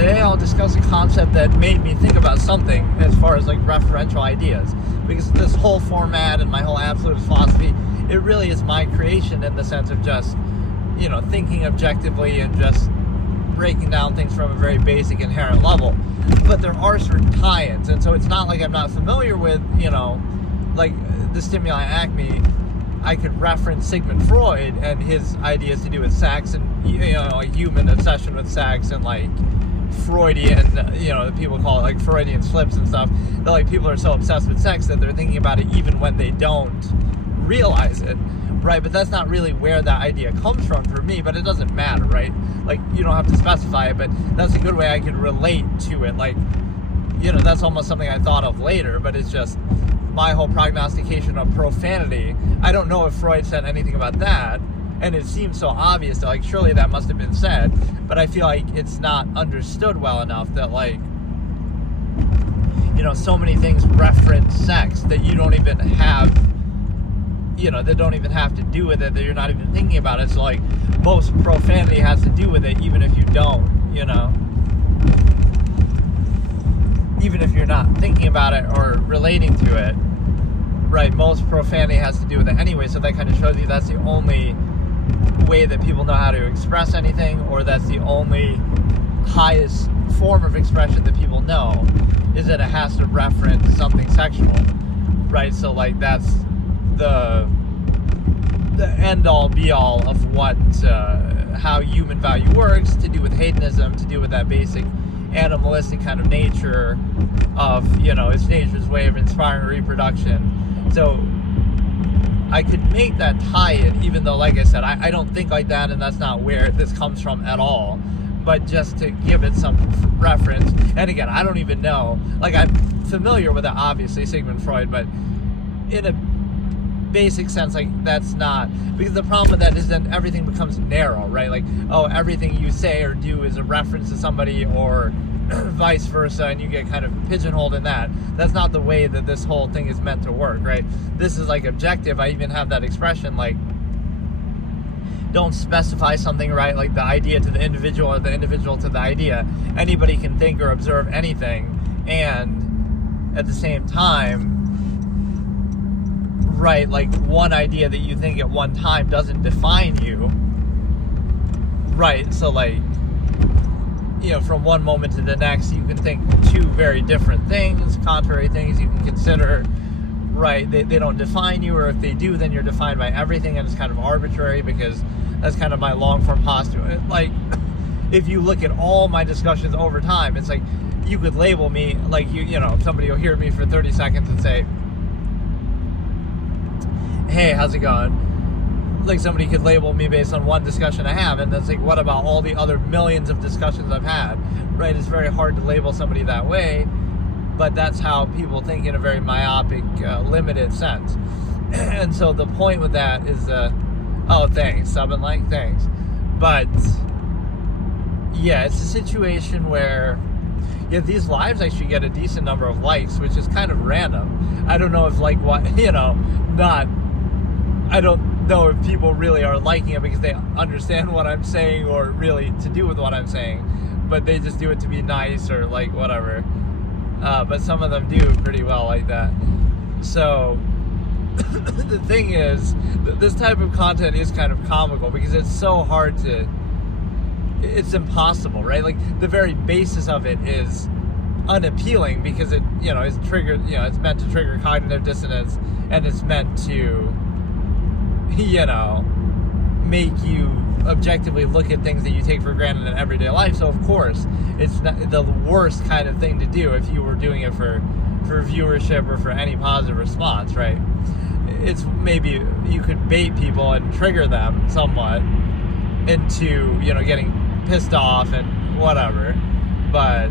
today I'll discuss a concept that made me think about something as far as like referential ideas, because this whole format and my whole absolutist philosophy, it really is my creation in the sense of just, thinking objectively and just breaking down things from a very basic inherent level. But there are certain tie-ins, and so it's not like I'm not familiar with, like the stimuli acme. I could reference Sigmund Freud and his ideas to do with sex and, like human obsession with sex and like Freudian, people call it like Freudian slips and stuff. That like people are so obsessed with sex that they're thinking about it even when they don't realize it, right? But that's not really where that idea comes from for me, but it doesn't matter, right? Like, you don't have to specify it, but that's a good way I could relate to it. Like, that's almost something I thought of later, but it's just my whole prognostication of profanity. I don't know if Freud said anything about that, and it seems so obvious that, like, surely that must have been said, but I feel like it's not understood well enough that, like, so many things reference sex that you don't even have, that don't even have to do with it, that you're not even thinking about it. So, like, most profanity has to do with it, even if you don't, even if you're not thinking about it or relating to it, right? Most profanity has to do with it anyway, so that kind of shows you that's the only way that people know how to express anything, or that's the only highest form of expression that people know, is that it has to reference something sexual, right? So, like, that's the end-all, be-all of what, how human value works, to do with hedonism, to do with that basic animalistic kind of nature of, it's nature's way of inspiring reproduction. So I could make that tie-in, even though, like I said, I don't think like that, and that's not where this comes from at all, but just to give it some reference. And again, I don't even know, like, I'm familiar with it, obviously, Sigmund Freud, but in a basic sense, like, that's not, because the problem with that is then everything becomes narrow, right? Like, oh, everything you say or do is a reference to somebody, or vice versa, and you get kind of pigeonholed in that. That's not the way that this whole thing is meant to work, right? This is like objective. I even have that expression, like, don't specify something, right? Like the idea to the individual, or the individual to the idea. Anybody can think or observe anything, and at the same time, right, like, one idea that you think at one time doesn't define you, right? So, like, from one moment to the next, you can think two very different things, contrary things you can consider, right? They don't define you, or if they do, then you're defined by everything, and it's kind of arbitrary, because that's kind of my long-form posture. Like, if you look at all my discussions over time, it's like, you could label me, like, somebody will hear me for 30 seconds and say, hey, how's it going? Like, somebody could label me based on one discussion I have, and that's like, what about all the other millions of discussions I've had, right? It's very hard to label somebody that way, but that's how people think in a very myopic, limited sense. And so the point with that is, oh, thanks, sub and like, thanks. But, yeah, it's a situation where, these lives actually get a decent number of likes, which is kind of random. I don't know if, like, what, I don't know if people really are liking it because they understand what I'm saying, or really to do with what I'm saying, but they just do it to be nice, or like whatever. But some of them do pretty well like that. So the thing is, this type of content is kind of comical, because it's so hard to, it's impossible, right? Like, the very basis of it is unappealing, because it, is triggered, it's meant to trigger cognitive dissonance, and it's meant to, make you objectively look at things that you take for granted in everyday life. So of course, it's not the worst kind of thing to do if you were doing it for viewership or for any positive response, right? It's maybe you could bait people and trigger them somewhat into, getting pissed off and whatever, but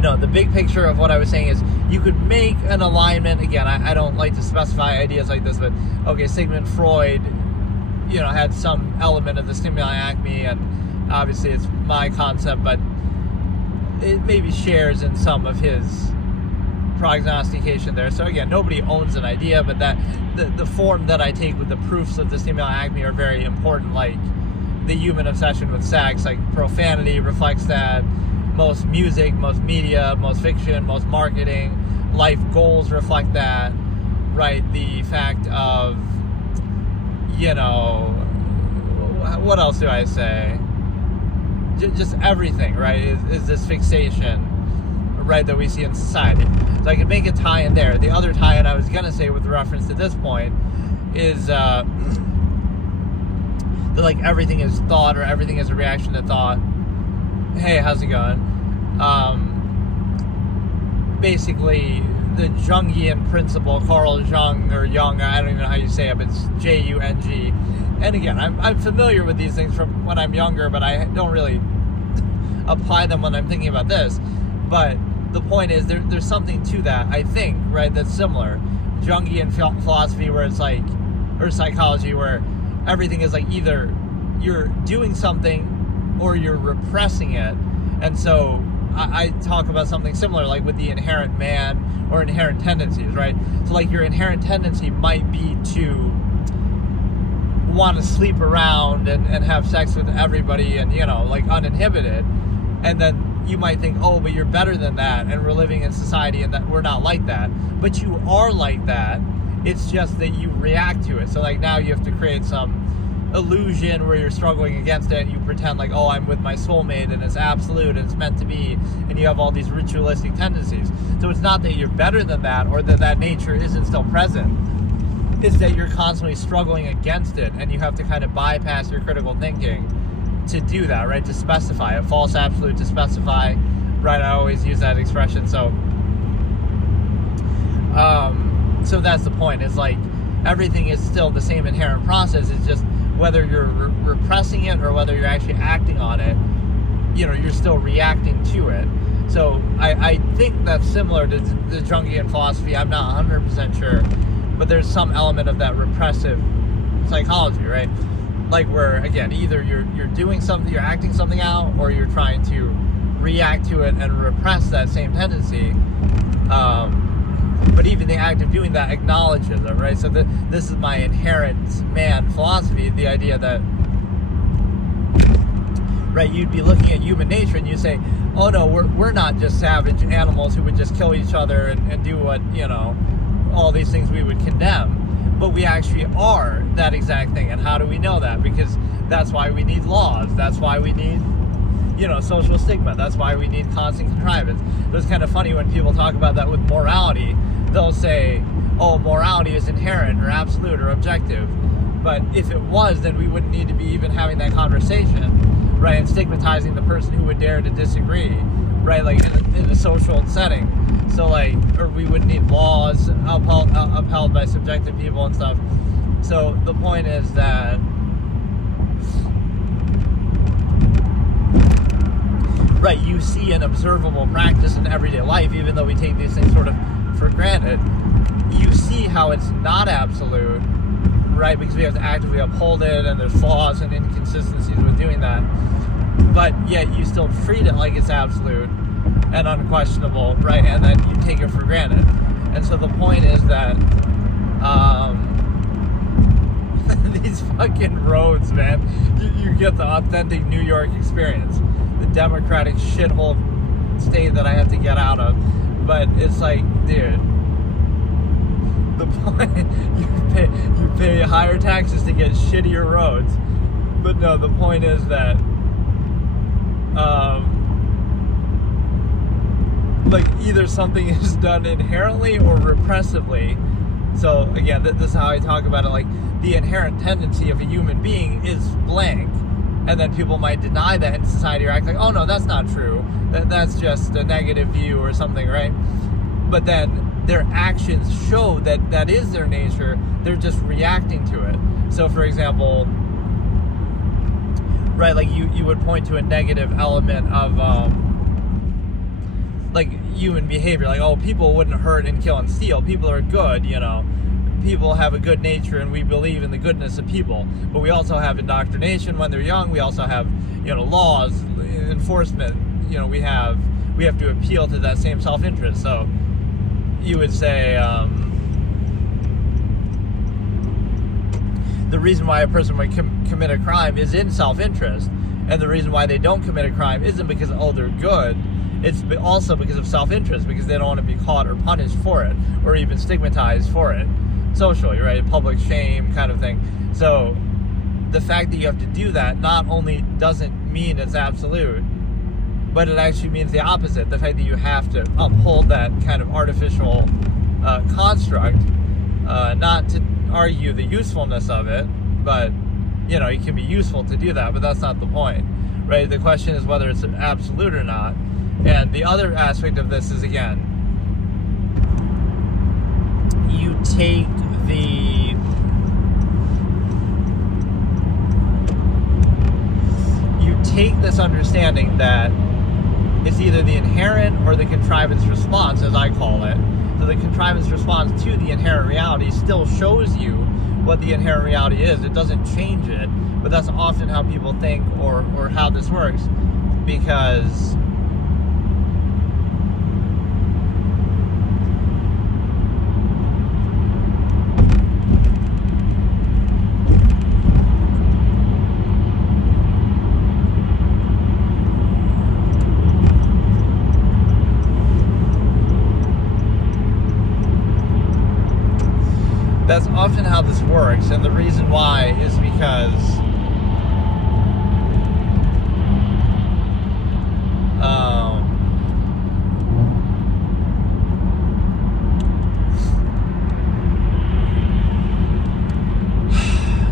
no, the big picture of what I was saying is, you could make an alignment. Again, I don't like to specify ideas like this, but okay, Sigmund Freud, had some element of the stimuli acme, and obviously it's my concept, but it maybe shares in some of his prognostication there. So again, nobody owns an idea, but that the form that I take with the proofs of the stimuli acme are very important. Like, the human obsession with sex. Like profanity reflects that. Most music, most media, most fiction, most marketing, life goals reflect that, right? The fact of, what else do I say? Just everything, right? Is this fixation, right, that we see in society. So I could make a tie-in there. The other tie-in I was going to say with reference to this point is that like everything is thought, or everything is a reaction to thought. Hey, how's it going? Basically, the Jungian principle, Carl Jung, or Jung, I don't even know how you say it, but it's Jung. And again, I'm familiar with these things from when I'm younger, but I don't really apply them when I'm thinking about this. But the point is, there's something to that, I think, right, that's similar. Jungian philosophy, where it's like, or psychology, where everything is like either you're doing something or you're repressing it. And so I talk about something similar, like with the inherent man or inherent tendencies, right? So like your inherent tendency might be to want to sleep around and have sex with everybody and, like uninhibited. And then you might think, oh, but you're better than that, and we're living in society and that we're not like that. But you are like that. It's just that you react to it. So like now you have to create some illusion where you're struggling against it, and you pretend like, oh, I'm with my soulmate and it's absolute and it's meant to be, and you have all these ritualistic tendencies. So it's not that you're better than that, or that nature isn't still present. It's that you're constantly struggling against it, and you have to kind of bypass your critical thinking to do that, right? To specify a false absolute, to specify, right? I always use that expression. So that's the point. It's like everything is still the same inherent process. It's just whether you're repressing it or whether you're actually acting on it, you're still reacting to it. So I think that's similar to the Jungian philosophy. I'm not 100% sure, but there's some element of that repressive psychology, right? Like where, again, either you're doing something, you're acting something out, or you're trying to react to it and repress that same tendency. But even the act of doing that acknowledges it, right? So this is my inherent man philosophy, the idea that, right, you'd be looking at human nature and you say, oh no, we're not just savage animals who would just kill each other and do what, all these things we would condemn. But we actually are that exact thing. And how do we know that? Because that's why we need laws. That's why we need, social stigma. That's why we need constant contrivance. It's kind of funny when people talk about that with morality. They'll say, oh, morality is inherent or absolute or objective. But if it was, then we wouldn't need to be even having that conversation, right? And stigmatizing the person who would dare to disagree, right? Like in a social setting. So like, or we would need laws upheld by subjective people and stuff. So the point is that right, you see an observable practice in everyday life, even though we take these things sort of for granted. You see how it's not absolute, right? Because we have to actively uphold it, and there's flaws and inconsistencies with doing that. But yet you still treat it like it's absolute and unquestionable, right? And then you take it for granted. And so the point is that these fucking roads, man, you get the authentic New York experience. The democratic shithole state that I have to get out of. But it's like, dude, the point, you pay higher taxes to get shittier roads. But no, the point is that like either something is done inherently or repressively. So again, this is how I talk about it. Like the inherent tendency of a human being is blank. And then people might deny that in society or act like, oh no, that's not true. That's just a negative view or something, right? But then their actions show that that is their nature. They're just reacting to it. So for example, right, like you would point to a negative element of like human behavior. Like, oh, people wouldn't hurt and kill and steal. People are good, People have a good nature, and we believe in the goodness of people. But we also have indoctrination when they're young. We also have, laws, enforcement. We have to appeal to that same self-interest. So the reason why a person would commit a crime is in self-interest, and the reason why they don't commit a crime isn't because, they're good. It's also because of self-interest, because they don't want to be caught or punished for it, or even stigmatized for it socially, right? Public shame kind of thing. So the fact that you have to do that not only doesn't mean it's absolute, but it actually means the opposite. The fact that you have to uphold that kind of artificial construct, not to argue the usefulness of it, but it can be useful to do that, but that's not the point, right? The question is whether it's absolute or not. And the other aspect of this is, again, you take this understanding that it's either the inherent or the contrivance response, as I call it. So the contrivance response to the inherent reality still shows you what the inherent reality is. It doesn't change it, but that's often how people think or how this works, because that's often how this works, and the reason why is because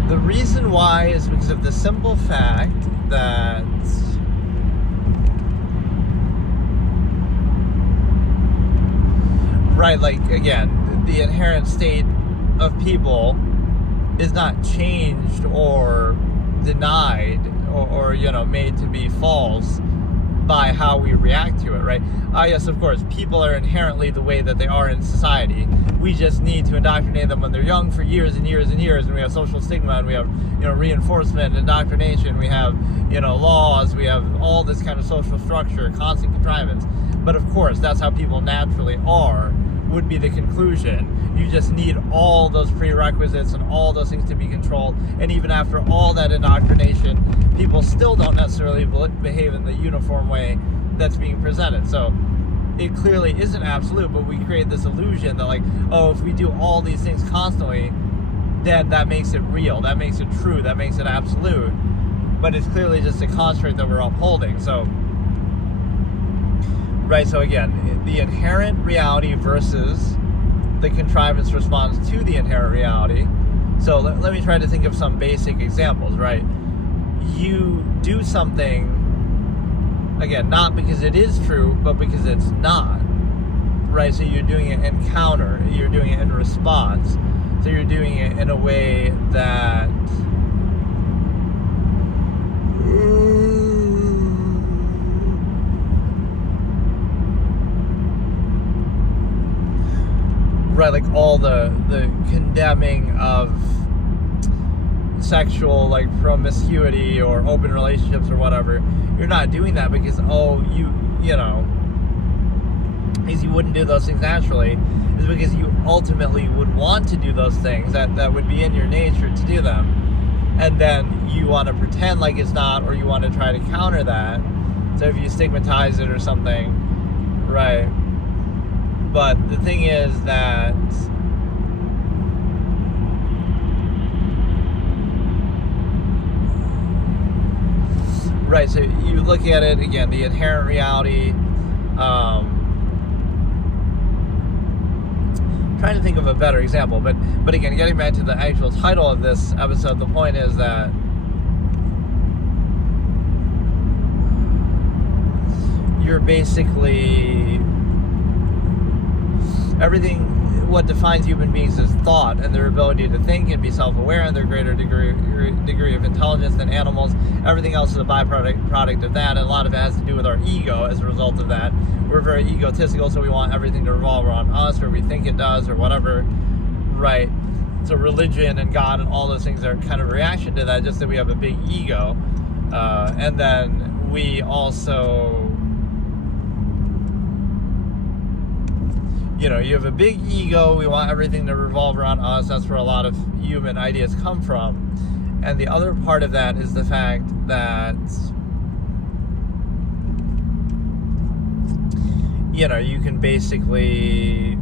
the reason why is because of the simple fact that again, the inherent state of people is not changed or denied or made to be false by how we react to it, right? Yes, of course, people are inherently the way that they are in society. We just need to indoctrinate them when they're young for years and years and years, and we have social stigma, and we have reinforcement, indoctrination, we have laws, we have all this kind of social structure, constant contrivance. But of course, that's how people naturally are, would be the conclusion. You just need all those prerequisites and all those things to be controlled, and even after all that indoctrination, people still don't necessarily behave in the uniform way that's being presented. So it clearly isn't absolute, but we create this illusion that if we do all these things constantly, then that makes it real, that makes it true, that makes it absolute. But it's clearly just a construct that we're upholding. So again, the inherent reality versus the contrivance response to the inherent reality. So let me try to think of some basic examples, right? You do something, again, not because it is true, but because it's not, right? So you're doing it in counter, you're doing it in response. So you're doing it in a way that all the condemning of sexual promiscuity or open relationships or whatever. You're not doing that because because you wouldn't do those things naturally. It's because you ultimately would want to do those things, that would be in your nature to do them, and then you want to pretend like it's not, or you want to try to counter that. So if you stigmatize it or something, right? But the thing is that so you look at it again, the inherent reality. Trying to think of a better example, but again, getting back to the actual title of this episode, the point is that you're basically everything. What defines human beings is thought and their ability to think and be self-aware, and their greater degree of intelligence than animals. Everything else is a byproduct of that, and a lot of it has to do with our ego as a result of that. We're very egotistical, so we want everything to revolve around us, or we think it does, or whatever, right? So religion and God and all those things are kind of a reaction to that, just that we have a big ego. And then we also you have a big ego. We want everything to revolve around us. That's where a lot of human ideas come from. And the other part of that is the fact that, you can basically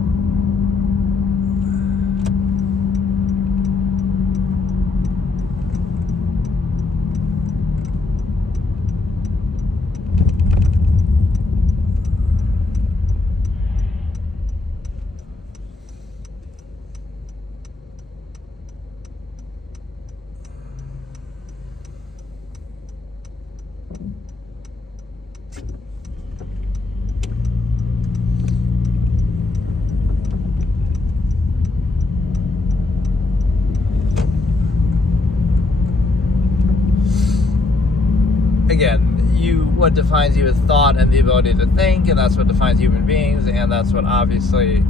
again, what defines you is thought and the ability to think, and that's what defines human beings, and that's what obviously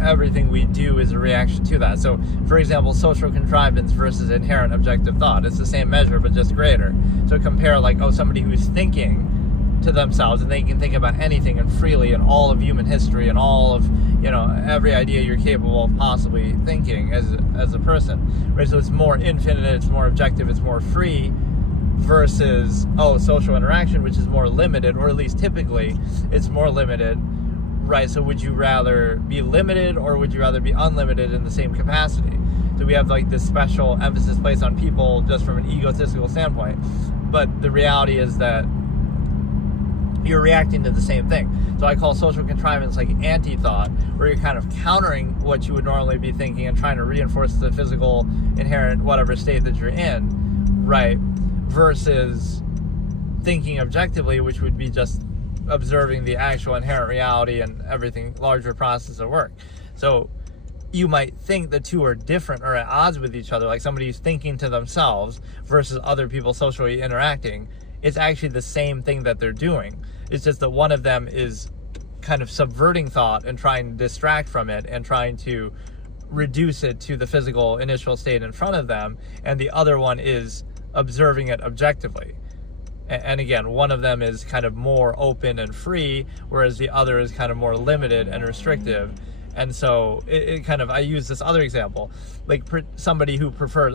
everything we do is a reaction to that. So, for example, social contrivance versus inherent objective thought. It's the same measure, but just greater. So compare somebody who's thinking to themselves, and they can think about anything and freely in all of human history and all of, every idea you're capable of possibly thinking as a person, right? So it's more infinite, it's more objective, it's more free, versus social interaction, which is more limited, or at least typically it's more limited, right? So would you rather be limited, or would you rather be unlimited in the same capacity? So we have this special emphasis placed on people just from an egotistical standpoint, but the reality is that you're reacting to the same thing. So I call social contrivance anti-thought, where you're kind of countering what you would normally be thinking and trying to reinforce the physical inherent whatever state that you're in, right? Versus thinking objectively, which would be just observing the actual inherent reality and everything, larger process of work. So you might think the two are different or at odds with each other, like somebody who's thinking to themselves versus other people socially interacting. It's actually the same thing that they're doing. It's just that one of them is kind of subverting thought and trying to distract from it and trying to reduce it to the physical initial state in front of them, and the other one is observing it objectively. And again, one of them is kind of more open and free, whereas the other is kind of more limited and restrictive. And so I use this other example, somebody who prefers,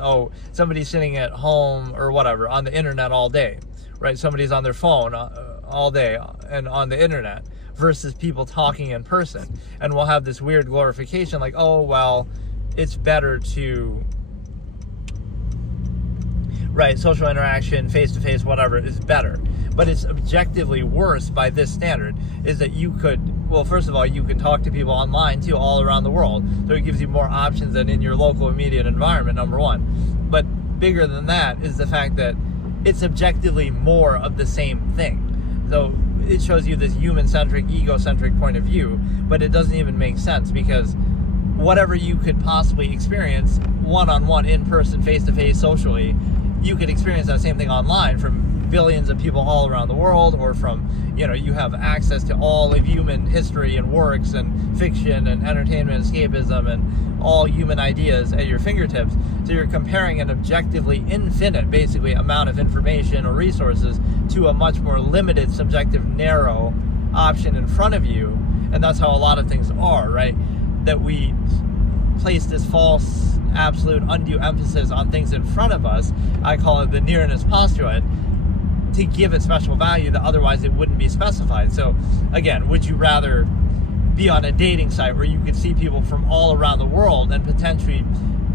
somebody's sitting at home or whatever on the internet all day, right? Somebody's on their phone all day and on the internet, versus people talking in person. And we'll have this weird glorification, it's better to, right, social interaction, face-to-face, whatever, is better. But it's objectively worse by this standard, is that you could, first of all, you can talk to people online, too, all around the world. So it gives you more options than in your local immediate environment, number one. But bigger than that is the fact that it's objectively more of the same thing. So it shows you this human-centric, egocentric point of view, but it doesn't even make sense, because whatever you could possibly experience one-on-one, in-person, face-to-face, socially, you could experience that same thing online from billions of people all around the world, or from, you have access to all of human history and works and fiction and entertainment, escapism, and all human ideas at your fingertips. So you're comparing an objectively infinite, basically, amount of information or resources to a much more limited, subjective, narrow option in front of you. And that's how a lot of things are, right? That we place this false, absolute, undue emphasis on things in front of us. I call it the nearness postulate, to give it special value that otherwise it wouldn't be specified. So again, would you rather be on a dating site where you could see people from all around the world and potentially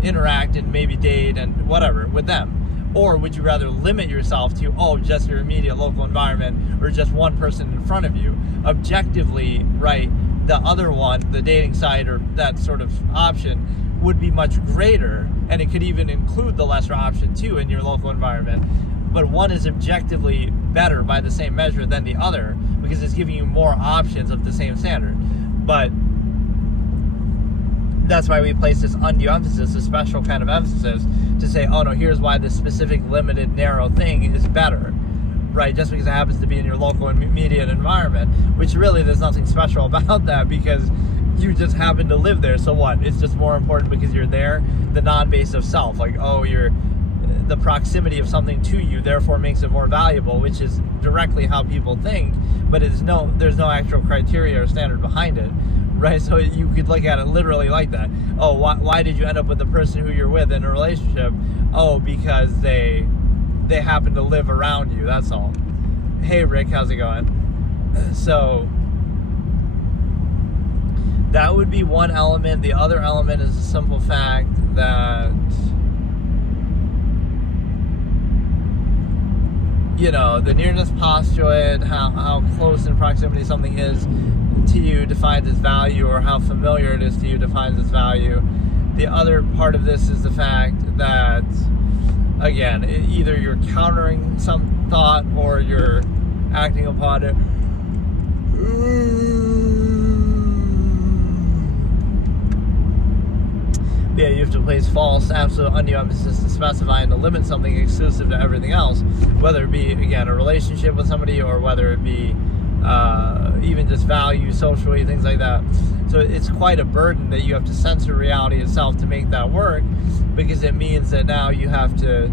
interact and maybe date and whatever with them? Or would you rather limit yourself to, just your immediate local environment, or just one person in front of you? Objectively, right, the other one, the dating site or that sort of option, would be much greater, and it could even include the lesser option too in your local environment. But one is objectively better by the same measure than the other, because it's giving you more options of the same standard. But that's why we place this undue emphasis, a special kind of emphasis, to say, here's why this specific, limited, narrow thing is better, right? Just because it happens to be in your local and immediate environment, which really there's nothing special about that, because you just happen to live there. So what? It's just more important because you're there. The non-base of self, the proximity of something to you therefore makes it more valuable, which is directly how people think, but there's no actual criteria or standard behind it, right? So you could look at it literally like that. Oh, why did you end up with the person who you're with in a relationship? Oh, because they happen to live around you, that's all. Hey Rick, how's it going? So that would be one element. The other element is the simple fact that, you know, the nearness postulate, how close in proximity something is to you defines its value, or how familiar it is to you defines its value. The other part of this is the fact that, again, either you're countering some thought or you're acting upon it. Yeah, you have to place false, absolute, undue emphasis to specify and to limit something exclusive to everything else, whether it be, again, a relationship with somebody, or whether it be even just value socially, things like that. So it's quite a burden that you have to censor reality itself to make that work, because it means that now you have to,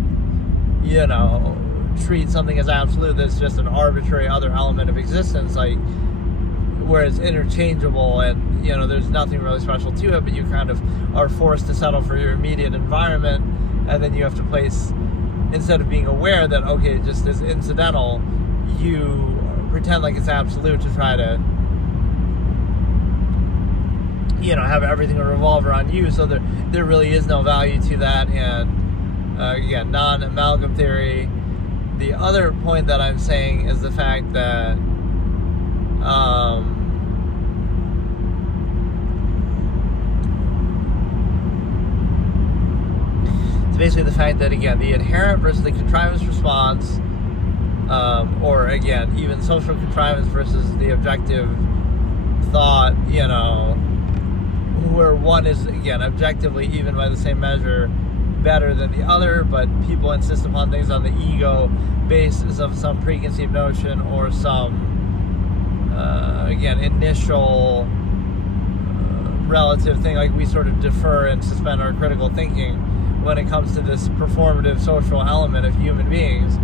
you know, treat something as absolute that's just an arbitrary other element of existence, like where it's interchangeable and, you know, there's nothing really special to it, but you kind of are forced to settle for your immediate environment, and then you have to place, instead of being aware that, okay, it just is incidental, you pretend like it's absolute to try to, you know, have everything revolve around you, so there really is no value to that. And again, non-amalgam theory. The other point that I'm saying is the fact that it's basically the fact that, again, the inherent versus the contrivance response, or again, even social contrivance versus the objective thought, you know, where one is, again, objectively, even by the same measure, better than the other, but people insist upon things on the ego basis of some preconceived notion or some again, initial relative thing, like we sort of defer and suspend our critical thinking when it comes to this performative social element of human beings,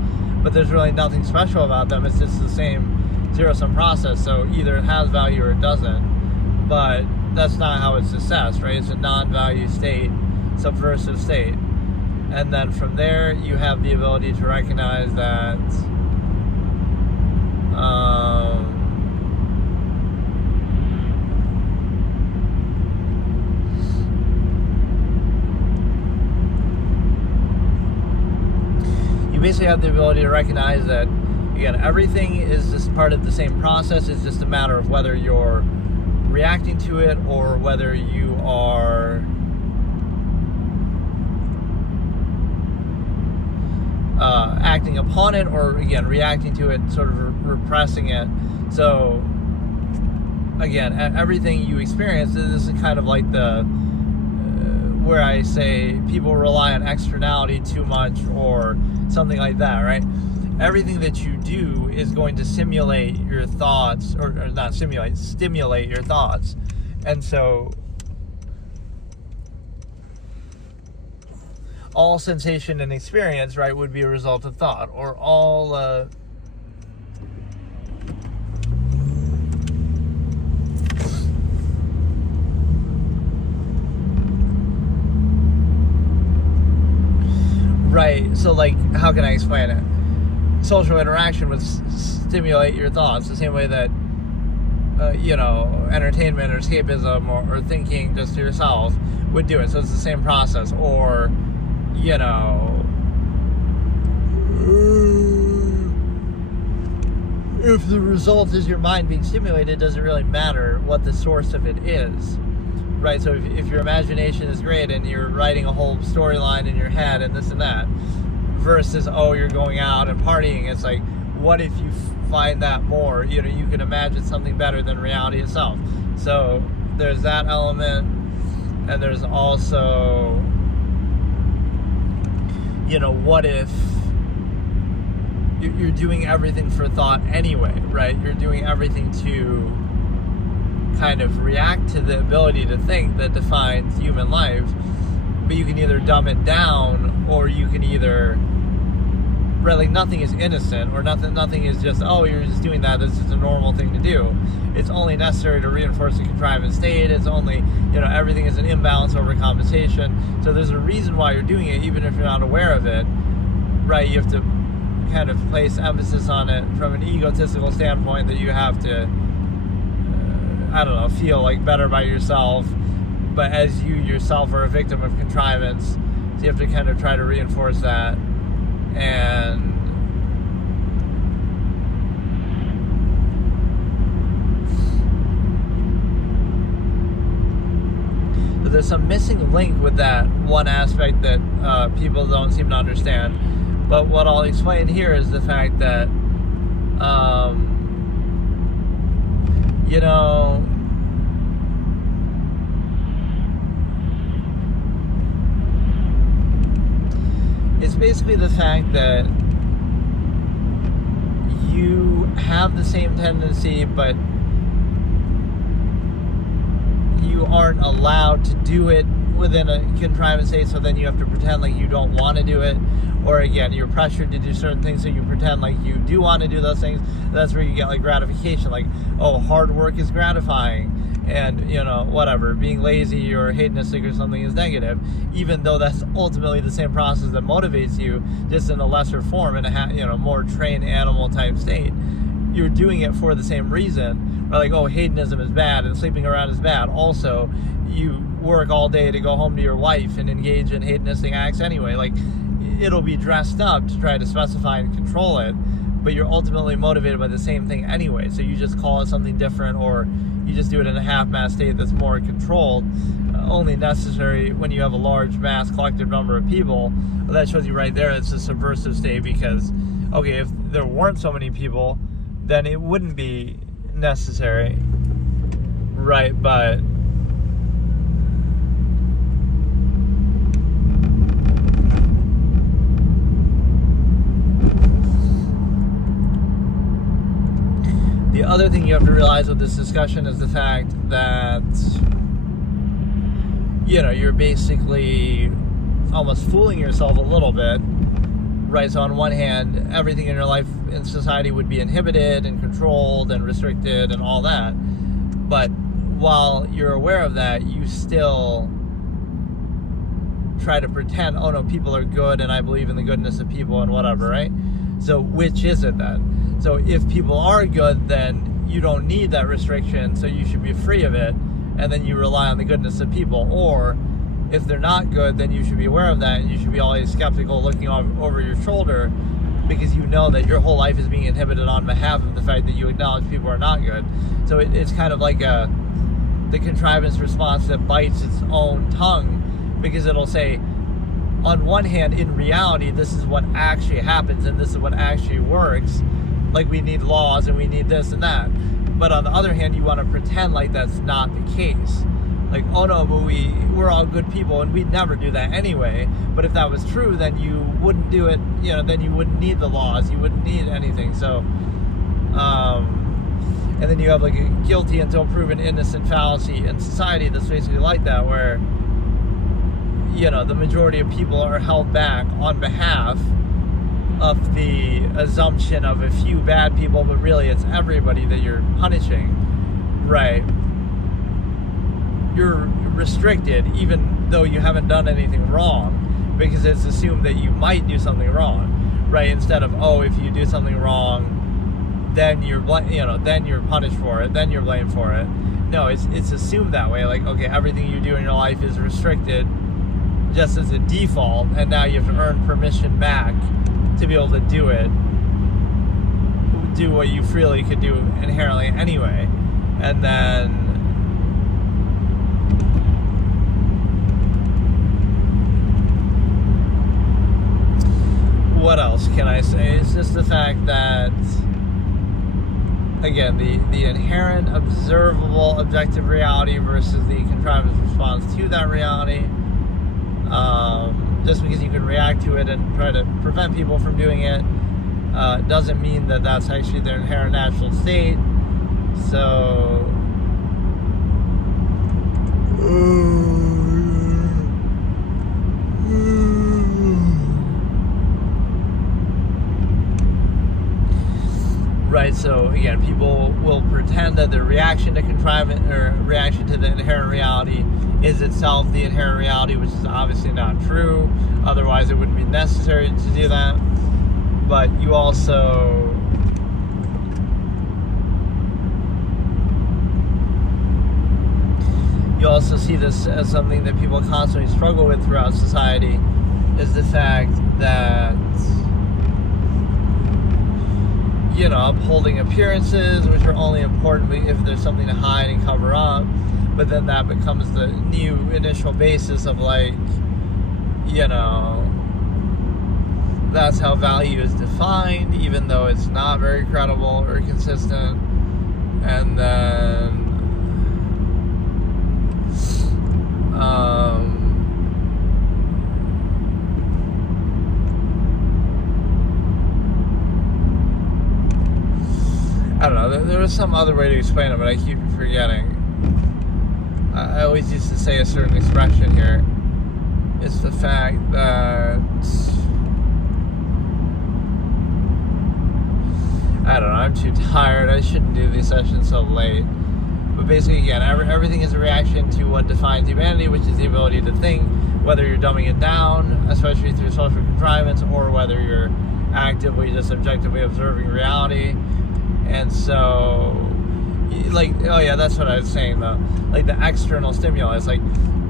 but there's really nothing special about them. It's just the same zero-sum process, so either it has value or it doesn't, but that's not how it's assessed, right? It's a non-value state, subversive state. And then from there, you have the ability to recognize that you basically have the ability to recognize that, again, everything is just part of the same process. It's just a matter of whether you're reacting to it or whether you are acting upon it, or again, reacting to it, sort of repressing it. So again, everything you experience, this is kind of like the where I say people rely on externality too much or something like that, right? Everything that you do is going to simulate your thoughts, or not simulate, stimulate your thoughts. And so all sensation and experience, right, would be a result of thought, or all right, so like, how can I explain it? Social interaction would stimulate your thoughts the same way that you know, entertainment or escapism or thinking just to yourself would do it. So it's the same process. Or, you know, if the result is your mind being stimulated, it doesn't really matter what the source of it is, right? So if your imagination is great and you're writing a whole storyline in your head and this and that, versus, oh, you're going out and partying, it's like, what if you find that more, you know, you can imagine something better than reality itself. So there's that element, and there's also, you know, what if you're doing everything for thought anyway, right? You're doing everything to kind of react to the ability to think that defines human life, but you can either dumb it down, or you can either right? Like nothing is innocent, or nothing is just, oh, you're just doing that, this is a normal thing to do. It's only necessary to reinforce the contrivance state. It's only, everything is an imbalance over compensation. So there's a reason why you're doing it, even if you're not aware of it, right? You have to kind of place emphasis on it from an egotistical standpoint, that you have to feel like better about yourself, but as you yourself are a victim of contrivance, so you have to kind of try to reinforce that. And so there's some missing link with that one aspect that people don't seem to understand. But what I'll explain here is the fact that it's basically the fact that you have the same tendency, but you aren't allowed to do it within a contrivance state, so then you have to pretend like you don't want to do it. Or again, you're pressured to do certain things, so you pretend like you do want to do those things. That's where you get like gratification, like, oh, hard work is gratifying, and whatever, being lazy or hedonistic or something is negative, even though that's ultimately the same process that motivates you, just in a lesser form, in a more trained animal type state. You're doing it for the same reason. Or like, oh, hedonism is bad and sleeping around is bad. Also, you work all day to go home to your wife and engage in hedonistic acts anyway. Like, it'll be dressed up to try to specify and control it, but you're ultimately motivated by the same thing anyway. So you just call it something different, or you just do it in a half-mass state that's more controlled, only necessary when you have a large mass collective number of people. Well, that shows you right there it's a subversive state, because, okay, if there weren't so many people, then it wouldn't be necessary, right? But the other thing you have to realize with this discussion is the fact that, you're basically almost fooling yourself a little bit, right? So on one hand, everything in your life in society would be inhibited and controlled and restricted and all that. But while you're aware of that, you still try to pretend, oh no, people are good and I believe in the goodness of people and whatever, right? So which is it then? So if people are good, then you don't need that restriction, so you should be free of it, and then you rely on the goodness of people. Or if they're not good, then you should be aware of that, and you should be always skeptical, looking over your shoulder, because you know that your whole life is being inhibited on behalf of the fact that you acknowledge people are not good. So it's kind of like the contrivance response that bites its own tongue, because it'll say, on one hand, in reality, this is what actually happens, and this is what actually works. Like, we need laws and we need this and that. But on the other hand, you want to pretend like that's not the case. Like, oh no, but we're all good people and we'd never do that anyway. But if that was true, then you wouldn't do it, then you wouldn't need the laws, you wouldn't need anything. So, and then you have like a guilty until proven innocent fallacy in society that's basically like that, where, the majority of people are held back on behalf of the assumption of a few bad people, but really it's everybody that you're punishing, right? You're restricted even though you haven't done anything wrong, because it's assumed that you might do something wrong, right? Instead of, oh, if you do something wrong, then you're then you're punished for it, then you're blamed for it. No, it's assumed that way. Like, okay, everything you do in your life is restricted just as a default, and now you have to earn permission back to be able to do what you freely could do inherently anyway. And then what else can I say? It's just the fact that, again, the inherent observable objective reality versus the contrivance response to that reality. Just because you can react to it and try to prevent people from doing it doesn't mean that that's actually their inherent natural state. So right? So again, people will pretend that their reaction to contrivance or reaction to the inherent reality is itself the inherent reality, which is obviously not true. Otherwise, it wouldn't be necessary to do that. But you also see this as something that people constantly struggle with throughout society, is the fact that, you know, upholding appearances, which are only important if there's something to hide and cover up, but then that becomes the new initial basis of, like, you know, that's how value is defined, even though it's not very credible or consistent. And then I don't know, there was some other way to explain it, but I keep forgetting. I always used to say a certain expression here. It's the fact that, I don't know, I'm too tired. I shouldn't do these sessions so late. But basically, again, everything is a reaction to what defines humanity, which is the ability to think, whether you're dumbing it down, especially through social contrivance, or whether you're actively just objectively observing reality. And so, like, oh yeah, that's what I was saying, though. Like, the external stimulus, like,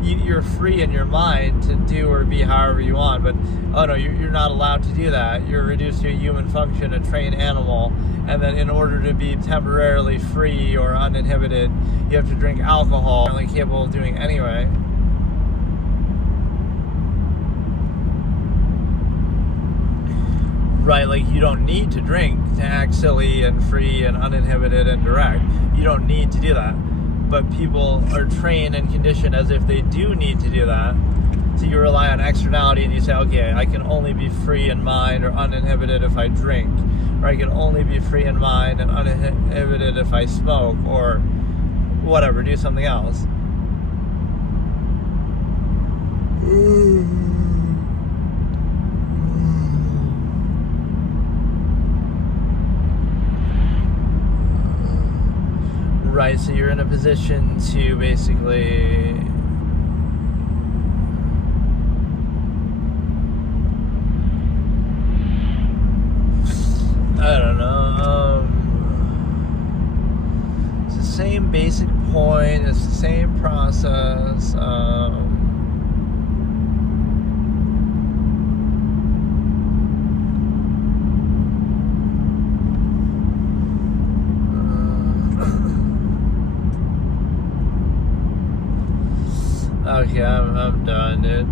you're free in your mind to do or be however you want, but, oh no, you're not allowed to do that. You're reduced to a human function, a trained animal, and then in order to be temporarily free or uninhibited, you have to drink alcohol, you're only capable of doing anyway. Right, like, you don't need to drink to act silly and free and uninhibited and direct. You don't need to do that. But people are trained and conditioned as if they do need to do that. So you rely on externality and you say, okay, I can only be free in mind or uninhibited if I drink. Or I can only be free in mind and uninhibited if I smoke, or whatever, do something else. Right, so you're in a position to basically, I don't know, it's the same basic point, it's the same process. Okay, I'm done, dude.